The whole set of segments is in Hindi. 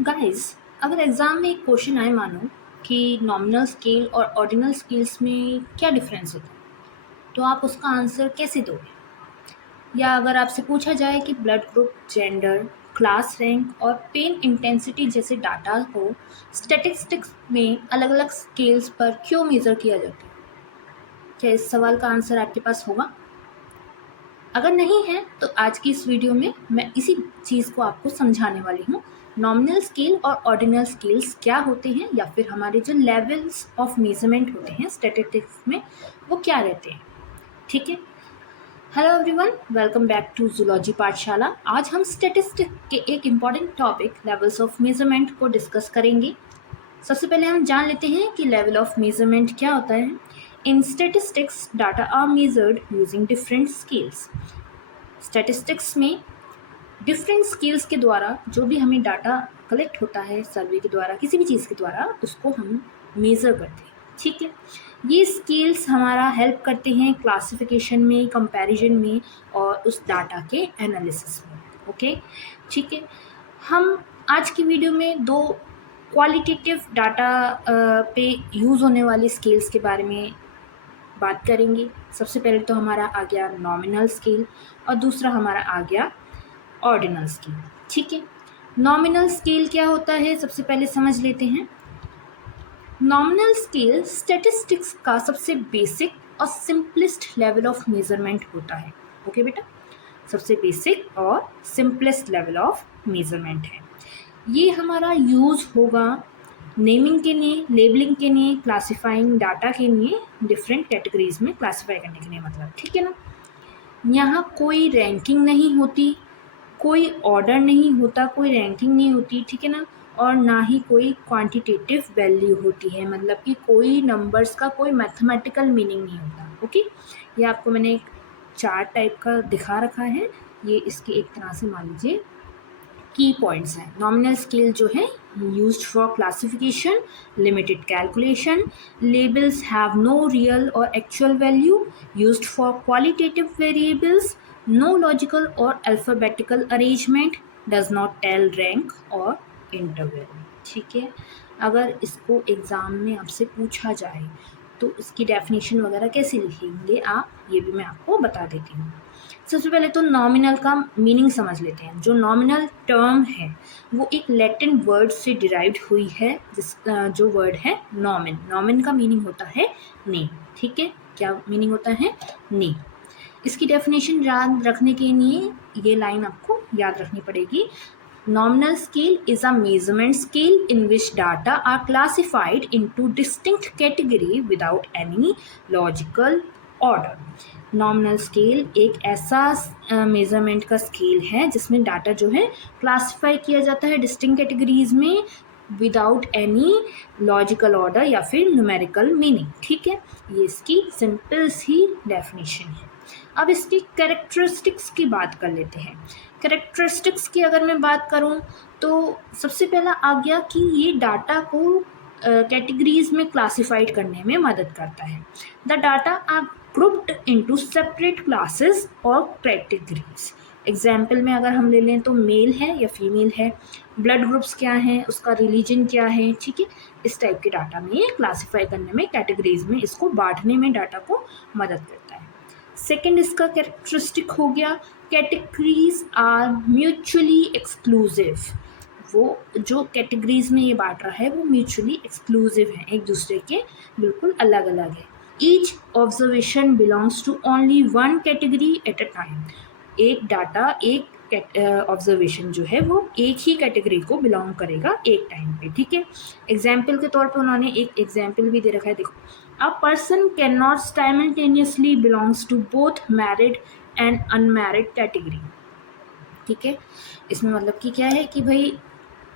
गाइस, अगर एग्ज़ाम में एक क्वेश्चन आए मानो कि नॉमिनल स्केल और ऑर्डिनल स्केल्स में क्या डिफरेंस होता है, तो आप उसका आंसर कैसे दोगे? या अगर आपसे पूछा जाए कि blood group, gender, class rank और पेन इंटेंसिटी जैसे डाटा को स्टैटिस्टिक्स में अलग-अलग स्केल्स पर क्यों मेज़र किया जाता है? क्या इस सवाल का आंसर आपके पास होगा? अगर नहीं है तो आज की इस वीडियो में मैं इसी चीज़ को आपको समझाने वाली हूँ। नॉमिनल स्केल और ऑर्डिनल स्केल्स क्या होते हैं या फिर हमारे जो लेवल्स ऑफ मेजरमेंट होते हैं स्टैटिस्टिक्स में वो क्या रहते हैं। ठीक है। Hello everyone, welcome back to zoology Pathshala. आज हम स्टैटिस्टिक्स के एक important topic levels of measurement को डिस्कस करेंगे। सबसे पहले हम जान लेते हैं कि लेवल ऑफ मेजरमेंट क्या होता है। In statistics data are measured using different scales. Statistics में डिफरेंट स्केल्स के द्वारा जो भी हमें डाटा कलेक्ट होता है सर्वे के द्वारा, किसी भी चीज़ के द्वारा, उसको हम मेज़र करते हैं। ठीक है। ये स्केल्स हमारा हेल्प करते हैं क्लासिफिकेशन में, कंपैरिजन में और उस डाटा के एनालिसिस में। ओके, ठीक है। हम आज की वीडियो में दो क्वालिटेटिव डाटा पे यूज़ होने वाली स्केल्स के बारे में बात करेंगे। सबसे पहले तो हमारा आ गया नॉमिनल स्केल और दूसरा हमारा आ गया ऑर्डिनल स्केल। ठीक है। नॉमिनल स्केल क्या होता है, सबसे पहले समझ लेते हैं। नॉमिनल स्केल स्टैटिस्टिक्स का सबसे बेसिक और सिंपलेस्ट लेवल ऑफ मेजरमेंट होता है। ओके बेटा, सबसे बेसिक और सिंपलेस्ट लेवल ऑफ मेजरमेंट है। ये हमारा यूज़ होगा नेमिंग के लिए, लेबलिंग के लिए, क्लासिफाइंग डाटा के लिए, डिफरेंट कैटेगरीज में क्लासिफाई करने के लिए, मतलब। ठीक है ना। यहाँ कोई रैंकिंग नहीं होती, कोई ऑर्डर नहीं होता, कोई रैंकिंग नहीं होती। ठीक है ना। और ना ही कोई क्वांटिटेटिव वैल्यू होती है, मतलब कि कोई नंबर्स का कोई मैथमेटिकल मीनिंग नहीं होता। ओके, ये आपको मैंने एक चार्ट टाइप का दिखा रखा है। ये इसके एक तरह से मान लीजिए की पॉइंट्स हैं। नॉमिनल स्केल जो है used for classification, limited calculation, labels have no real और actual value, used for qualitative variables, no logical और alphabetical arrangement, does not tell rank और इंटरवल। ठीक है। अगर इसको एग्ज़ाम में आपसे पूछा जाए तो इसकी डेफिनेशन वगैरह कैसे लिखेंगे आप, ये भी मैं आपको बता देती हूँ। सबसे पहले तो नॉमिनल का मीनिंग समझ लेते हैं। जो नॉमिनल टर्म है वो एक लैटिन वर्ड से डिराइव्ड हुई है, जो वर्ड है नॉमिन। नॉमिन का मीनिंग होता है नेम। ठीक है, क्या मीनिंग होता है? नेम। इसकी डेफिनेशन याद रखने के लिए ये लाइन आपको याद रखनी पड़ेगी। Nominal scale is a measurement scale in which data are classified into distinct category without any logical order. Nominal scale एक ऐसा मेजरमेंट का स्केल है जिसमें डाटा जो है क्लासिफाई किया जाता है डिस्टिंक्ट कैटेगरीज में विदाउट एनी लॉजिकल ऑर्डर या फिर न्यूमेरिकल मीनिंग। ठीक है, ये इसकी सिंपल सी डेफिनेशन है। अब इसकी कैरेक्टरिस्टिक्स की बात कर लेते हैं। कैरेक्टरिस्टिक्स की अगर मैं बात करूं तो सबसे पहला आ गया कि ये डाटा को कैटेगरीज में क्लासिफाइड करने में मदद करता है। The data are grouped into separate classes और कैटेगरीज। एग्जाम्पल में अगर हम ले लें तो मेल है या फीमेल है, ब्लड ग्रुप्स क्या हैं, उसका रिलीजन क्या है। ठीक है, इस टाइप के डाटा में क्लासिफाई करने में, कैटेगरीज में इसको बांटने में डाटा को मदद करता है। सेकेंड इसका कैरेक्टरिस्टिक हो गया, कैटेगरीज आर म्यूचुअली एक्सक्लूसिव। वो जो कैटेगरीज में ये बांट रहा है वो म्यूचुअली एक्सक्लूसिव है, एक दूसरे के बिल्कुल अलग अलग है। Each observation belongs to only one category at a time. एक डाटा, एक ऑब्जर्वेशन जो है वो एक ही कैटेगरी को बिलोंग करेगा एक टाइम पे। ठीक है। एग्जाम्पल के तौर पे उन्होंने एक एग्जाम्पल भी दे रखा है, देखो। A person cannot simultaneously belongs to both married and unmarried category। ठीक है, इसमें मतलब कि क्या है कि भाई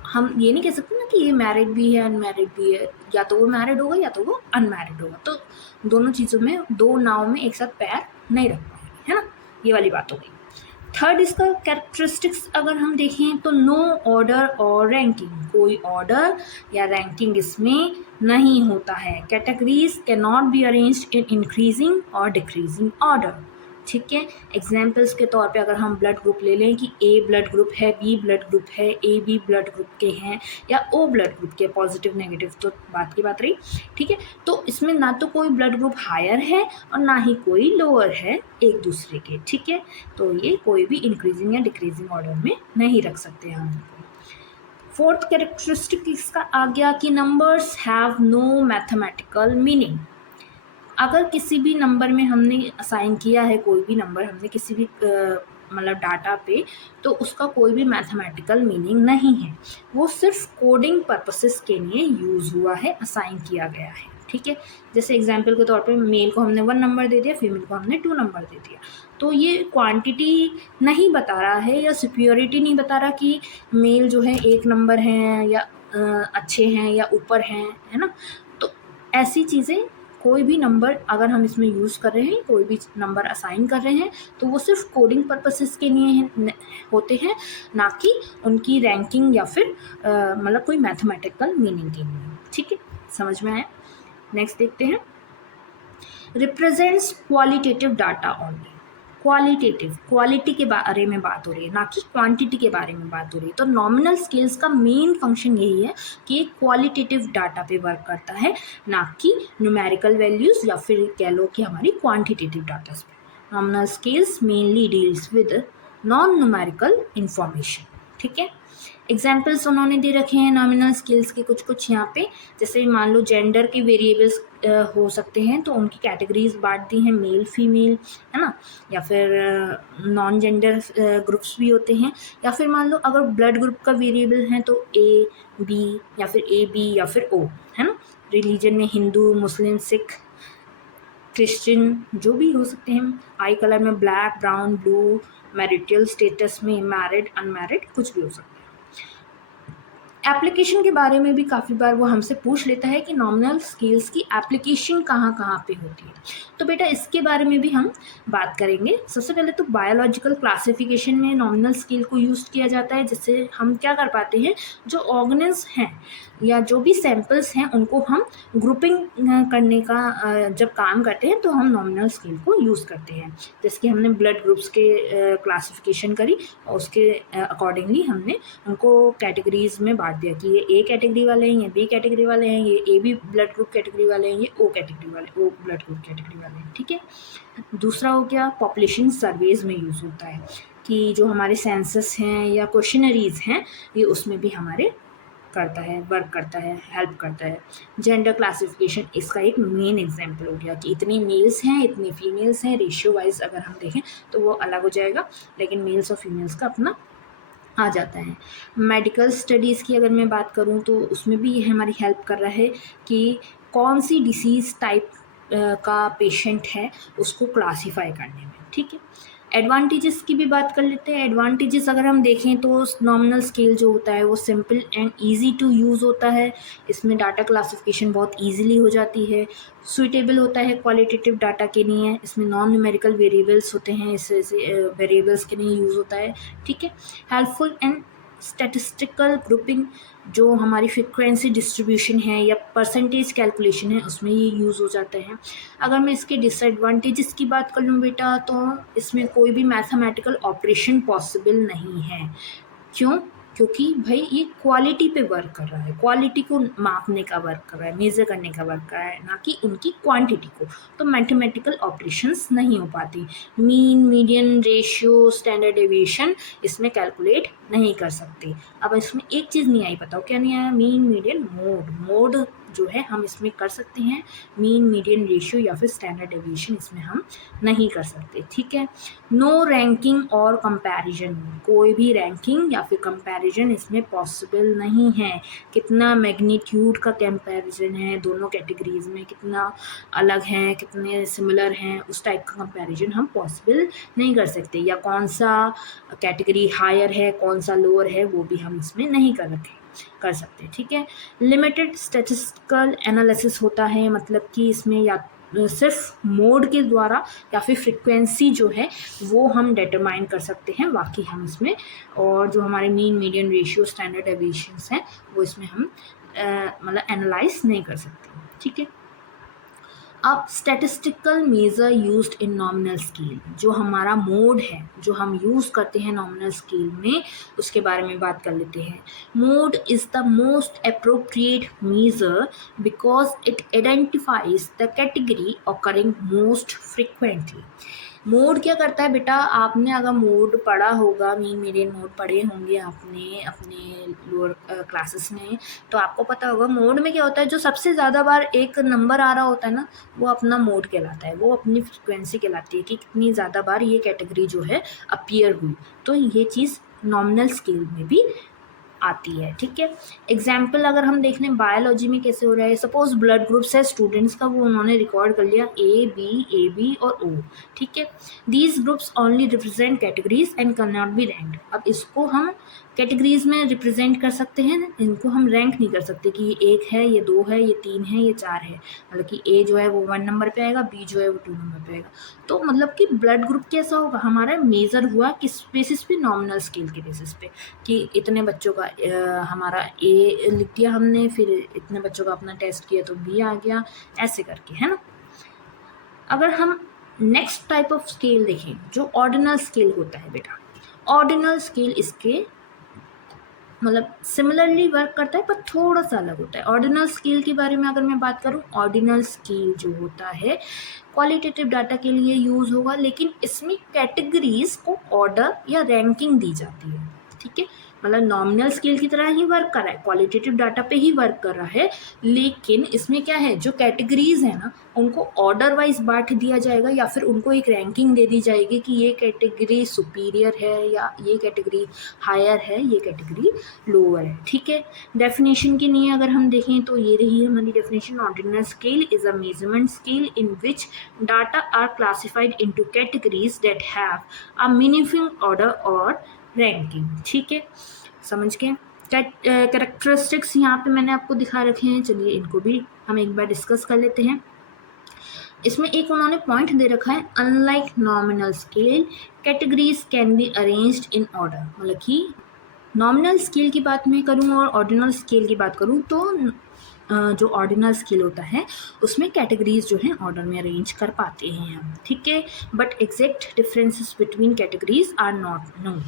हम ये नहीं कह सकते ना कि ये मैरिड भी है अनमैरिड भी है, या तो वो मैरिड होगा या तो वो अनमैरिड होगा। तो दोनों चीज़ों में, दो नाव में एक साथ पैर नहीं रख पाएंगे, है ना। ये वाली बात हो गई। थर्ड इसका कैरेक्टरिस्टिक्स अगर हम देखें तो नो ऑर्डर और रैंकिंग, कोई ऑर्डर या रैंकिंग इसमें नहीं होता है। Categories can not be arranged in increasing और डिक्रीजिंग ऑर्डर। ठीक है। एग्जाम्पल्स के तौर पे अगर हम ब्लड ग्रुप ले लें कि ए ब्लड ग्रुप है, बी ब्लड ग्रुप है, ए बी ब्लड ग्रुप के हैं या ओ ब्लड ग्रुप के, पॉजिटिव नेगेटिव तो बात की बात रही, ठीक है। तो इसमें ना तो कोई ब्लड ग्रुप हायर है और ना ही कोई लोअर है एक दूसरे के, ठीक है। तो ये कोई भी इंक्रीजिंग या डिक्रीजिंग ऑर्डर में नहीं रख सकते हम इनको। फोर्थ कैरेक्टरिस्टिक इसका आ गया कि numbers have no mathematical meaning. अगर किसी भी नंबर में हमने असाइन किया है, कोई भी नंबर हमने किसी भी मतलब डाटा पे, तो उसका कोई भी मैथमेटिकल मीनिंग नहीं है, वो सिर्फ कोडिंग पर्पसेस के लिए यूज़ हुआ है, असाइन किया गया है, ठीक है। जैसे एग्जांपल के तौर पे मेल को हमने 1 नंबर दे दिया, फीमेल को हमने 2 नंबर दे दिया, तो ये क्वांटिटी नहीं बता रहा है या सुपीरियरिटी नहीं बता रहा कि मेल जो है 1 नंबर हैं या अच्छे हैं या ऊपर हैं, है ना। तो ऐसी चीज़ें, कोई भी नंबर अगर हम इसमें यूज़ कर रहे हैं, कोई भी नंबर असाइन कर रहे हैं, तो वो सिर्फ कोडिंग पर्पसेस के लिए होते हैं, ना कि उनकी रैंकिंग या फिर मतलब कोई मैथमेटिकल मीनिंग के लिए, ठीक है। समझ में आया। नेक्स्ट देखते हैं, represents qualitative data only. Qualitative, quality के बारे में बात हो रही है, ना कि क्वांटिटी के बारे में बात हो रही है। तो नॉमिनल स्केल्स का मेन फंक्शन यही है कि एक क्वालिटेटिव डाटा पे वर्क करता है, ना कि न्यूमेरिकल वैल्यूज़ या फिर कह लो कि हमारी क्वांटिटेटिव डाटा पे। Nominal scales mainly deals with non numerical information, ठीक है। एग्जाम्पल्स उन्होंने दे रखे हैं नॉमिनल स्केल्स के कुछ यहाँ पे, जैसे मान लो जेंडर के वेरिएबल्स हो सकते हैं, तो उनकी कैटेगरीज बांट दी हैं, मेल फीमेल, है ना, या फिर नॉन जेंडर ग्रुप्स भी होते हैं, या फिर मान लो अगर ब्लड ग्रुप का वेरिएबल है तो ए बी या फिर ए बी या फिर ओ, है ना। रिलीजन में हिंदू, मुस्लिम, सिख, क्रिश्चियन जो भी हो सकते हैं। आई कलर में black, brown, blue, marital status में मैरिड, अनमैरिड, कुछ भी हो सकता है। एप्लीकेशन के बारे में भी काफ़ी बार वो हमसे पूछ लेता है कि नॉमिनल स्केल्स की एप्लीकेशन कहाँ कहाँ पे होती है। तो बेटा इसके बारे में भी हम बात करेंगे। सबसे पहले तो बायोलॉजिकल क्लासिफिकेशन में नॉमिनल स्केल को यूज़ किया जाता है, जिससे हम क्या कर पाते हैं, जो ऑर्गेनिल्स हैं या जो भी सैंपल्स हैं उनको हम ग्रुपिंग करने का जब काम करते हैं तो हम नॉमिनल स्केल को यूज़ करते हैं। जैसे कि हमने ब्लड ग्रुप्स के क्लासिफिकेशन करी और उसके अकॉर्डिंगली हमने उनको कैटेगरीज में बांट दिया कि ये ए कैटेगरी वाले हैं, ये बी कैटेगरी वाले हैं, ये A B blood group category वाले हैं, ये ओ कैटेगरी वाले, ओ ब्लड ग्रुप कैटेगरी वाले हैं, ठीक है। दूसरा हो गया पॉपुलेशन सर्वेज में यूज़ होता है कि जो हमारे सेंसस हैं या क्वेश्चनरीज हैं, ये उसमें भी हमारे करता है, वर्क करता है, हेल्प करता है। जेंडर क्लासिफिकेशन इसका एक मेन एग्जांपल हो गया कि इतनी मेल्स हैं, इतनी फीमेल्स हैं, रेशियो वाइज अगर हम देखें तो वो अलग हो जाएगा, लेकिन मेल्स और फीमेल्स का अपना आ जाता है। मेडिकल स्टडीज़ की अगर मैं बात करूँ तो उसमें भी ये हमारी हेल्प कर रहा है कि कौन सी डिसीज़ टाइप का पेशेंट है उसको क्लासीफाई करने में, ठीक है। एडवांटेजेस की भी बात कर लेते हैं। एडवांटेजेस अगर हम देखें तो नॉमिनल स्केल जो होता है वो simple and easy to use होता है, इसमें डाटा क्लासिफिकेशन बहुत इजीली हो जाती है, सुइटेबल होता है क्वालिटेटिव डाटा के लिए, इसमें नॉन न्यूमेरिकल वेरिएबल्स होते हैं, इससे वेरिएबल्स के लिए यूज़ होता है, ठीक है। हेल्पफुल एंड स्टैटिस्टिकल ग्रुपिंग, जो हमारी फ्रीक्वेंसी डिस्ट्रीब्यूशन है या परसेंटेज कैलकुलेशन है, उसमें ये यूज़ हो जाता है। अगर मैं इसके डिसएडवांटेजेस की बात कर लूँ बेटा, तो इसमें कोई भी मैथमेटिकल ऑपरेशन पॉसिबल नहीं है। क्यों? क्योंकि भाई ये क्वालिटी पे वर्क कर रहा है, क्वालिटी को मापने का वर्क कर रहा है, मेज़र करने का वर्क कर रहा है, ना कि उनकी क्वांटिटी को। तो मैथमेटिकल ऑपरेशंस नहीं हो पाती। Mean, median, ratio, standard deviation इसमें कैलकुलेट नहीं कर सकते। अब इसमें एक चीज़ नहीं आई, बताओ क्या नहीं आया? मीन, मीडियन, मोड जो है हम इसमें कर सकते हैं, मीन, मीडियन, रेशियो या फिर स्टैंडर्ड डेविएशन इसमें हम नहीं कर सकते, ठीक है। नो रैंकिंग और कंपैरिजन, कोई भी रैंकिंग या फिर कंपैरिजन इसमें पॉसिबल नहीं है। कितना मैग्नीट्यूड का कंपैरिजन है दोनों कैटेगरीज में, कितना अलग हैं, कितने सिमिलर हैं, उस टाइप का कंपैरिजन हम पॉसिबल नहीं कर सकते। या कौन सा कैटेगरी हायर है, कौन सा लोअर है, वो भी हम इसमें नहीं कर सकते, ठीक है। लिमिटेड स्टैटिस्टिकल एनालिसिस होता है, मतलब कि इसमें या सिर्फ मोड के द्वारा या फिर फ्रीक्वेंसी जो है वो हम डिटरमाइन कर सकते हैं, बाकी हम इसमें और जो हमारे mean, median, ratio, standard deviations हैं वो इसमें हम मतलब एनालाइज नहीं कर सकते, ठीक है। अब statistical measure used in nominal scale, जो हमारा मोड है जो हम यूज़ करते हैं नॉमिनल स्केल में, उसके बारे में बात कर लेते हैं। Mode is the most appropriate measure because it identifies the category occurring most frequently. Mode क्या करता है बेटा, आपने अगर मोड पढ़ा होगा, मेरे नोट पढ़े होंगे आपने अपने लोअर क्लासेस में, तो आपको पता होगा मोड में क्या होता है, जो सबसे ज़्यादा बार एक नंबर आ रहा होता है ना, वो अपना मोड कहलाता है, वो अपनी फ्रिक्वेंसी कहलाती है कि कितनी ज़्यादा बार ये कैटेगरी जो है अपीयर हुई। तो ये चीज़ नॉमिनल स्केल में भी आती है, ठीक है। एग्जाम्पल अगर हम देख लें बायोलॉजी में कैसे हो रहा है, सपोज ब्लड ग्रुप्स है स्टूडेंट्स का, वो उन्होंने रिकॉर्ड कर लिया ए बी और ओ, ठीक है। These groups only represent categories and can not be ranked. अब इसको हम कैटेगरीज में रिप्रेजेंट कर सकते हैं, इनको हम रैंक नहीं कर सकते कि ये 1 है, ये 2 है, ये 3 है, ये 4 है। मतलब कि ए जो है वो 1 नंबर पे आएगा, बी जो है वो 2 नंबर पे आएगा। तो मतलब कि ब्लड ग्रुप कैसा होगा, हमारा मेज़र हुआ किस बेसिस पे, नॉमिनल स्केल के बेसिस पे, कि इतने बच्चों का हमारा ए लिख दिया हमने, फिर इतने बच्चों का अपना टेस्ट किया तो बी आ गया, ऐसे करके, है ना। अगर हम नेक्स्ट टाइप ऑफ स्केल देखें, जो ऑर्डिनल स्केल होता है बेटा, ऑर्डिनल स्केल इसके मतलब सिमिलरली वर्क करता है पर थोड़ा सा अलग होता है। ऑर्डिनल स्केल के बारे में अगर मैं बात करूं, ऑर्डिनल स्केल जो होता है क्वालिटेटिव डाटा के लिए यूज़ होगा, लेकिन इसमें कैटेगरीज को ऑर्डर या रैंकिंग दी जाती है, ठीक है। मतलब नॉमिनल स्केल की तरह ही वर्क कर रहा है, क्वालिटेटिव डाटा पे ही वर्क कर रहा है, लेकिन इसमें क्या है, जो कैटेगरीज है ना, उनको ऑर्डर वाइज बांट दिया जाएगा या फिर उनको एक रैंकिंग दे दी जाएगी कि ये कैटेगरी सुपीरियर है या ये कैटेगरी हायर है, ये कैटेगरी लोअर है, ठीक है। डेफिनेशन की नहीं अगर हम देखें तो ये रही है हमारी definition. Ordinal scale is a measurement scale in which data are classified into categories that have a meaningful order और रैंकिंग, ठीक है, समझ गए। कैरेक्टरिस्टिक्स यहाँ पे मैंने आपको दिखा रखे हैं, चलिए इनको भी हम एक बार डिस्कस कर लेते हैं। इसमें एक उन्होंने पॉइंट दे रखा है, unlike nominal scale categories can be arranged in order. मतलब कि नॉमिनल स्केल की बात मैं करूँ और ऑर्डिनल स्केल की बात करूँ तो जो ऑर्डिनल स्केल होता है उसमें कैटेगरीज जो हैं ऑर्डर में अरेंज कर पाते हैं हम, ठीक है। But exact differences between categories are not known.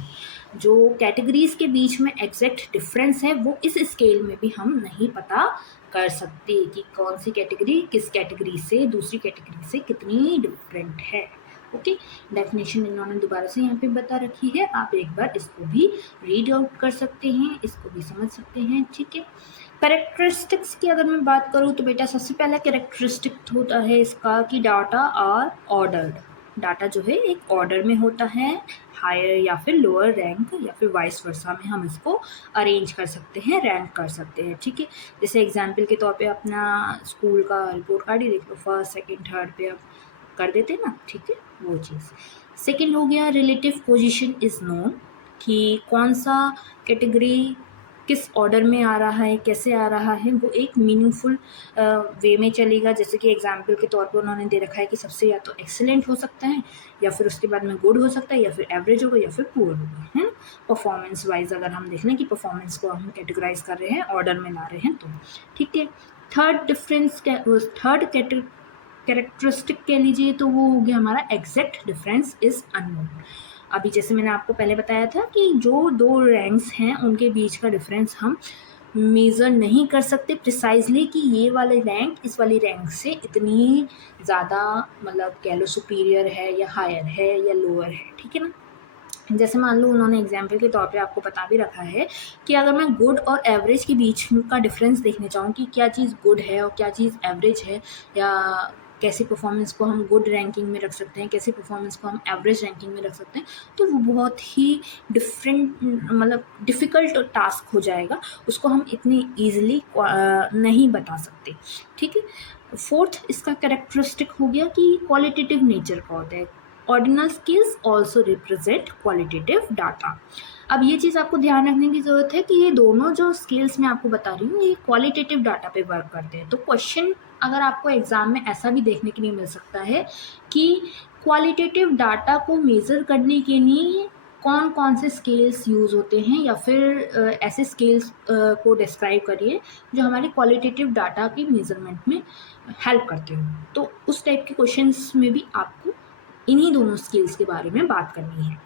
जो कैटेगरीज के बीच में एग्जैक्ट डिफरेंस है वो इस स्केल में भी हम नहीं पता कर सकते कि कौन सी कैटेगरी किस कैटेगरी से दूसरी कैटेगरी से कितनी डिफरेंट है, ओके। डेफिनेशन इन्होंने दोबारा से यहाँ पे बता रखी है, आप एक बार इसको भी रीड आउट कर सकते हैं, इसको भी समझ सकते हैं, ठीक है। कैरेक्टरिस्टिक्स की अगर मैं बात करूँ तो बेटा सबसे पहला कैरेक्टरिस्टिक होता है इसका कि डाटा आर ऑर्डर्ड। डाटा जो है एक ऑर्डर में होता है, हायर या फिर लोअर रैंक या फिर वाइस वर्सा में हम इसको अरेंज कर सकते हैं, रैंक कर सकते हैं, ठीक है। जैसे एग्जाम्पल के तौर पे अपना स्कूल का रिपोर्ट कार्ड ही देख लो, फर्स्ट सेकंड थर्ड पे आप कर देते हैं ना, ठीक है, वो चीज़। सेकंड हो गया रिलेटिव पोजीशन इज़ नोन, कि कौन सा कैटेगरी किस ऑर्डर में आ रहा है, कैसे आ रहा है, वो एक मीनिंगफुल वे में चलेगा। जैसे कि एग्जाम्पल के तौर पर उन्होंने दे रखा है कि सबसे या तो एक्सेलेंट हो सकता है या फिर उसके बाद में गुड हो सकता है या फिर एवरेज होगा या फिर पुअर होगा, है ना। परफॉर्मेंस वाइज अगर हम देख लें कि परफॉर्मेंस को हम कैटेगराइज कर रहे हैं, ऑर्डर में ला रहे हैं तो, ठीक है। थर्ड कैरेक्टरिस्टिक कह लीजिए तो वो हो गया हमारा एग्जैक्ट डिफरेंस इज अननोन। अभी जैसे मैंने आपको पहले बताया था कि जो दो रैंक्स हैं उनके बीच का डिफरेंस हम मेज़र नहीं कर सकते प्रिसाइजली कि ये वाले रैंक इस वाली रैंक से इतनी ज़्यादा मतलब कह लो सुपीरियर है या हायर है या लोअर है, ठीक है ना। जैसे मान लो उन्होंने एग्जाम्पल के तौर पे आपको बता भी रखा है कि अगर मैं गुड और एवरेज के बीच का डिफरेंस देखने चाहूँ कि क्या चीज़ गुड है और क्या चीज़ एवरेज है, या कैसी परफॉर्मेंस को हम गुड रैंकिंग में रख सकते हैं, कैसी परफॉर्मेंस को हम एवरेज रैंकिंग में रख सकते हैं, तो वो बहुत ही डिफरेंट मतलब डिफ़िकल्ट टास्क हो जाएगा, उसको हम इतनी ईजिली नहीं बता सकते, ठीक है। फोर्थ इसका कैरेक्टरिस्टिक हो गया कि क्वालिटेटिव नेचर का होता है। Ordinal scales also represent qualitative data. अब ये चीज़ आपको ध्यान रखने की ज़रूरत है कि ये दोनों जो स्केल्स मैं आपको बता रही हूँ ये क्वालिटेटिव डाटा पे वर्क करते हैं। तो क्वेश्चन अगर आपको एग्ज़ाम में ऐसा भी देखने के लिए मिल सकता है कि क्वालिटेटिव डाटा को मेज़र करने के लिए कौन कौन से स्केल्स यूज़ होते हैं, या फिर ऐसे स्केल्स को डिस्क्राइब करिए जो हमारे क्वालिटेटिव डाटा की मेज़रमेंट में हेल्प करते हो। तो उस टाइप के क्वेश्चंस में भी आपको इन्हीं दोनों स्किल्स के बारे में बात करनी है।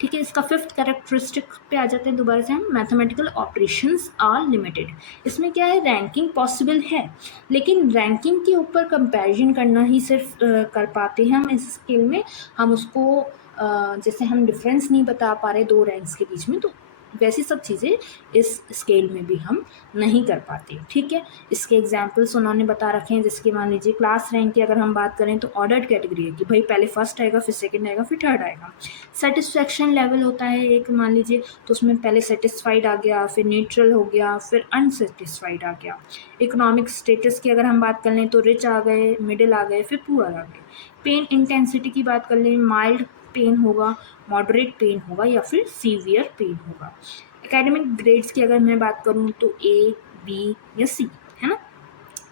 ठीक है, इसका फिफ्थ कैरेक्टरिस्टिक पे आ जाते हैं दोबारा से हम, मैथमेटिकल ऑपरेशंस आर लिमिटेड। इसमें क्या है, रैंकिंग पॉसिबल है, लेकिन रैंकिंग के ऊपर कंपैरिजन करना ही सिर्फ कर पाते हैं हम इस स्किल में। हम उसको जैसे हम डिफरेंस नहीं बता पा रहे दो रैंक्स के बीच में, तो वैसी सब चीज़ें इस स्केल में भी हम नहीं कर पाते। ठीक है, इसके एग्जाम्पल्स उन्होंने बता रखे हैं, जैसे कि मान लीजिए क्लास रैंक की अगर हम बात करें तो ऑर्डर्ड कैटेगरी है कि भाई पहले फर्स्ट आएगा, फिर सेकंड आएगा, फिर थर्ड आएगा। सेटिस्फेक्शन लेवल होता है एक, मान लीजिए, तो उसमें पहले सेटिस्फाइड आ गया, फिर न्यूट्रल हो गया, फिर अनसेटिस्फाइड आ गया। इकोनॉमिक स्टेटस की अगर हम बात कर लें तो रिच आ गए, मिडिल आ गए, फिर पुअर आ गए। पेन इंटेंसिटी की बात कर लें, माइल्ड पेन होगा, मॉडरेट पेन होगा, या फिर सीवियर पेन होगा। एकेडमिक ग्रेड्स की अगर मैं बात करूँ तो ए, बी या सी, है ना,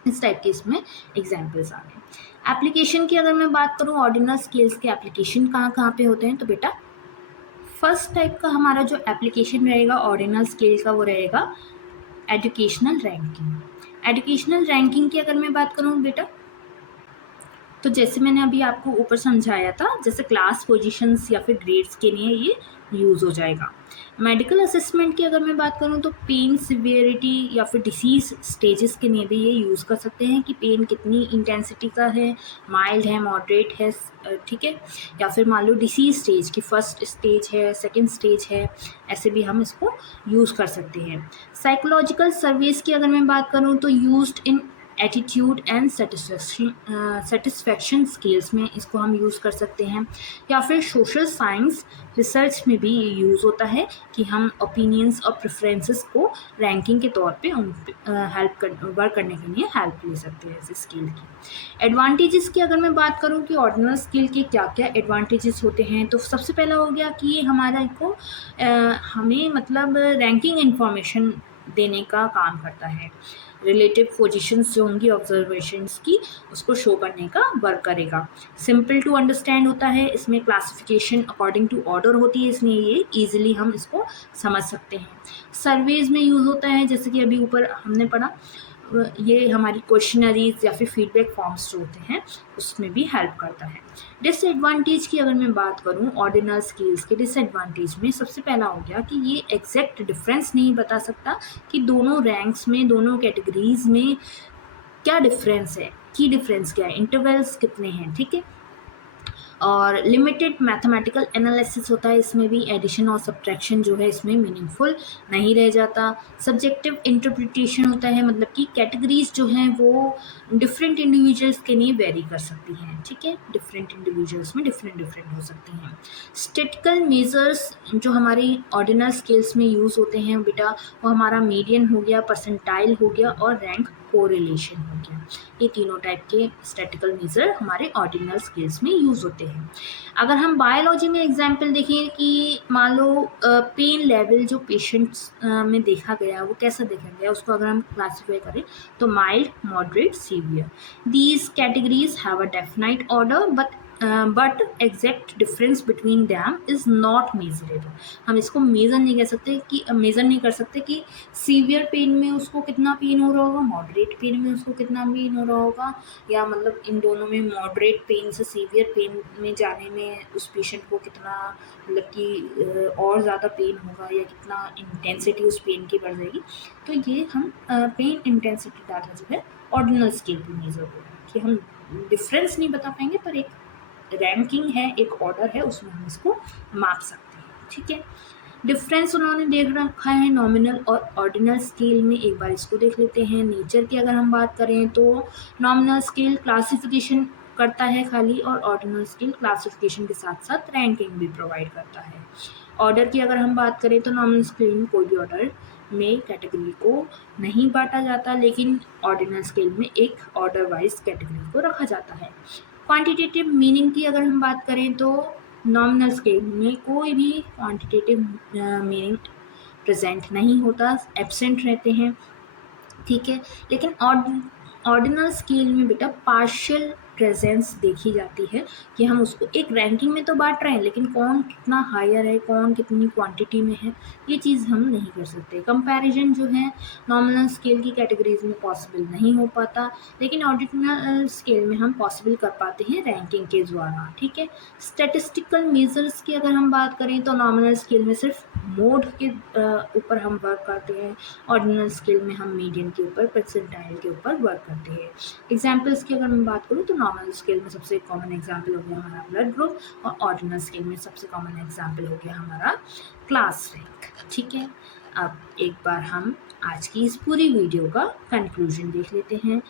इस टाइप के इसमें एग्जाम्पल्स आ गए। एप्लीकेशन की अगर मैं बात करूँ, ऑर्डिनल स्केल्स के एप्लीकेशन कहाँ कहाँ पे होते हैं, तो बेटा फर्स्ट टाइप का हमारा जो एप्लीकेशन रहेगा ऑर्डिनल स्केल का, वो रहेगा एजुकेशनल रैंकिंग। एजुकेशनल रैंकिंग की अगर मैं बात करूँ बेटा, तो जैसे मैंने अभी आपको ऊपर समझाया था, जैसे क्लास पोजीशंस या फिर ग्रेड्स के लिए ये यूज़ हो जाएगा। मेडिकल असेसमेंट की अगर मैं बात करूँ तो पेन सिवियरिटी या फिर डिसीज़ स्टेजेस के लिए भी ये यूज़ कर सकते हैं कि पेन कितनी इंटेंसिटी का है, माइल्ड है, मॉडरेट है, ठीक है, या फिर मान लो डिसीज़ स्टेज की फर्स्ट स्टेज है, सेकेंड स्टेज है, ऐसे भी हम इसको यूज़ कर सकते हैं। साइकोलॉजिकल सर्विस की अगर मैं बात करूँ तो used in attitude and satisfaction skills में इसको हम यूज़ कर सकते हैं। या फिर सोशल साइंस रिसर्च में भी ये यूज़ होता है कि हम ओपिनियंस और प्रेफरेंसेस को रैंकिंग के तौर पे उन वर्क करने के लिए हेल्प ले सकते हैं इस स्किल की। एडवांटेजेस की अगर मैं बात करूँ कि ऑर्डिनल स्किल के क्या क्या एडवांटेजेस होते हैं, तो सबसे पहला हो गया कि ये हमारा को हमें मतलब रैंकिंग इंफॉर्मेशन देने का काम करता है। रिलेटिव पोजीशंस जो होंगी ऑब्जर्वेशंस की, उसको शो करने का वर्क करेगा। सिंपल टू अंडरस्टैंड होता है, इसमें क्लासिफिकेशन अकॉर्डिंग टू ऑर्डर होती है, इसलिए ये ईजिली हम इसको समझ सकते हैं। सर्वेज में यूज़ होता है, जैसे कि अभी ऊपर हमने पढ़ा, ये हमारी क्वेश्चनरीज या फिर फीडबैक फॉर्म्स जो होते हैं उसमें भी हेल्प करता है। डिसएडवांटेज की अगर मैं बात करूं, ऑर्डिनल स्किल्स के डिसएडवांटेज में सबसे पहला हो गया कि ये एग्जैक्ट डिफरेंस नहीं बता सकता कि दोनों रैंक्स में, दोनों कैटेगरीज में क्या डिफरेंस है, की डिफरेंस क्या है, इंटरवल्स कितने हैं, ठीक है। और लिमिटेड मैथमेटिकल एनालिसिस होता है, इसमें भी एडिशन और सब्ट्रैक्शन जो है इसमें मीनिंगफुल नहीं रह जाता। सब्जेक्टिव इंटरप्रिटेशन होता है, मतलब कि कैटेगरीज जो हैं वो डिफरेंट इंडिविजुअल्स के लिए वेरी कर सकती हैं, ठीक है, डिफरेंट इंडिविजुअल्स में डिफरेंट हो सकती हैं। स्टैटिस्टिकल मेजर्स जो हमारी ऑर्डिनल स्किल्स में यूज़ होते हैं बेटा, वो हमारा मीडियन हो गया, परसेंटाइल हो गया और रैंक कोरिलेशन हो गया। ये तीनों टाइप के स्टैटिस्टिकल मेजर हमारे ऑर्डिनल स्किल्स में यूज़ होते हैं। अगर हम बायोलॉजी में एग्जांपल देखें कि मान लो पेन लेवल जो पेशेंट्स में देखा गया वो कैसा देखा गया, उसको अगर हम क्लासीफाई करें तो mild, moderate, severe. These categories have a definite order but exact difference between them is not measurable. हम इसको मेज़र नहीं कर सकते कि सीवियर पेन में उसको कितना पेन हो रहा होगा, मॉडरेट पेन में उसको कितना पेन हो रहा होगा, या मतलब इन दोनों में मॉडरेट पेन से सीवियर पेन में जाने में उस पेशेंट को कितना मतलब कि और ज़्यादा पेन होगा, या कितना इंटेंसिटी उस पेन की बढ़ जाएगी। तो ये हम पेन इंटेंसिटी डाटा जो है ऑर्डिनल स्केल पे मेज़र होगा, कि हम डिफरेंस नहीं बता पाएंगे, पर एक रैंकिंग है, एक ऑर्डर है, उसमें हम इसको माप सकते हैं, ठीक है। डिफरेंस उन्होंने देख रखा है नॉमिनल और ऑर्डिनल स्केल में, एक बार इसको देख लेते हैं। नेचर की अगर हम बात करें तो नॉमिनल स्केल क्लासिफिकेशन करता है खाली, और ऑर्डिनल स्केल क्लासिफिकेशन के साथ साथ रैंकिंग भी प्रोवाइड करता है। ऑर्डर की अगर हम बात करें तो नॉमिनल स्केल में कोई भी ऑर्डर में कैटेगरी को नहीं बांटा जाता, लेकिन ऑर्डिनल स्केल में एक ऑर्डर वाइज कैटेगरी को रखा जाता है। क्वांटिटेटिव मीनिंग की अगर हम बात करें तो नॉमिनल स्केल में कोई भी क्वांटिटेटिव मीनिंग प्रेजेंट नहीं होता, एब्सेंट रहते हैं, ठीक है। लेकिन ऑर्डिनल स्केल में बेटा पार्शियल प्रेजेंस देखी जाती है कि हम उसको एक रैंकिंग में तो बांट रहे हैं, लेकिन कौन कितना हायर है, कौन कितनी क्वांटिटी में है, ये चीज़ हम नहीं कर सकते। कंपैरिजन जो है नॉमिनल स्केल की कैटेगरीज में पॉसिबल नहीं हो पाता, लेकिन ऑर्डिनल स्केल में हम पॉसिबल कर पाते हैं रैंकिंग के द्वारा। ठीक है, स्टैटिस्टिकल मेजर्स की अगर हम बात करें तो नॉमिनल स्केल में सिर्फ मोड के ऊपर हम वर्क करते हैं, ऑर्डिनल स्केल में हम मीडियन के ऊपर, परसेंटाइल के ऊपर वर्क करते हैं। एग्जाम्पल्स की अगर मैं बात करूँ तो नॉमिनल स्केल में सबसे कॉमन एग्जाम्पल हो गया हमारा ब्लड ग्रुप, और ऑर्डिनल स्केल में सबसे कॉमन एग्जाम्पल हो गया हमारा क्लास रैंक। ठीक है, अब एक बार हम आज की इस पूरी वीडियो का कंक्लूजन देख लेते हैं।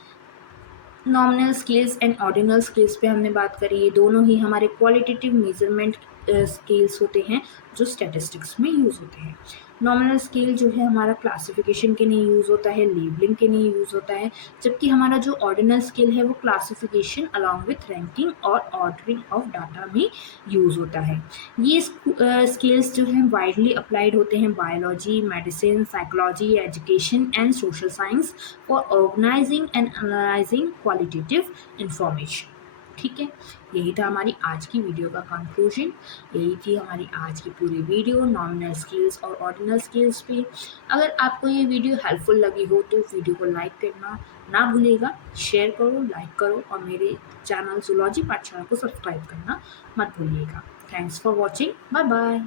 Nominal scales and ordinal scales पे हमने बात करी, ये दोनों ही हमारे क्वालिटेटिव मेजरमेंट स्केल्स होते हैं जो स्टैटिस्टिक्स में यूज़ होते हैं। नॉमिनल स्केल जो है हमारा क्लासिफिकेशन के लिए यूज़ होता है, लेबलिंग के लिए यूज़ होता है, जबकि हमारा जो ऑर्डिनल स्केल है वो क्लासिफिकेशन अलॉन्ग विथ रैंकिंग और ऑर्डरिंग ऑफ डाटा में यूज़ होता है। ये स्केल्स जो हैं वाइडली अप्लाइड होते हैं biology, medicine, psychology, education and social science for organising and analysing qualitative information. ठीक है, यही था हमारी आज की वीडियो का कंक्लूजन, यही थी हमारी आज की पूरी वीडियो नॉमिनल स्केल्स और ऑर्डिनल स्केल्स पे। अगर आपको ये वीडियो हेल्पफुल लगी हो तो वीडियो को लाइक करना ना भूलिएगा, शेयर करो, लाइक करो, और मेरे चैनल जूलॉजी पाठशाला को सब्सक्राइब करना मत भूलिएगा। Thanks for watching, bye bye.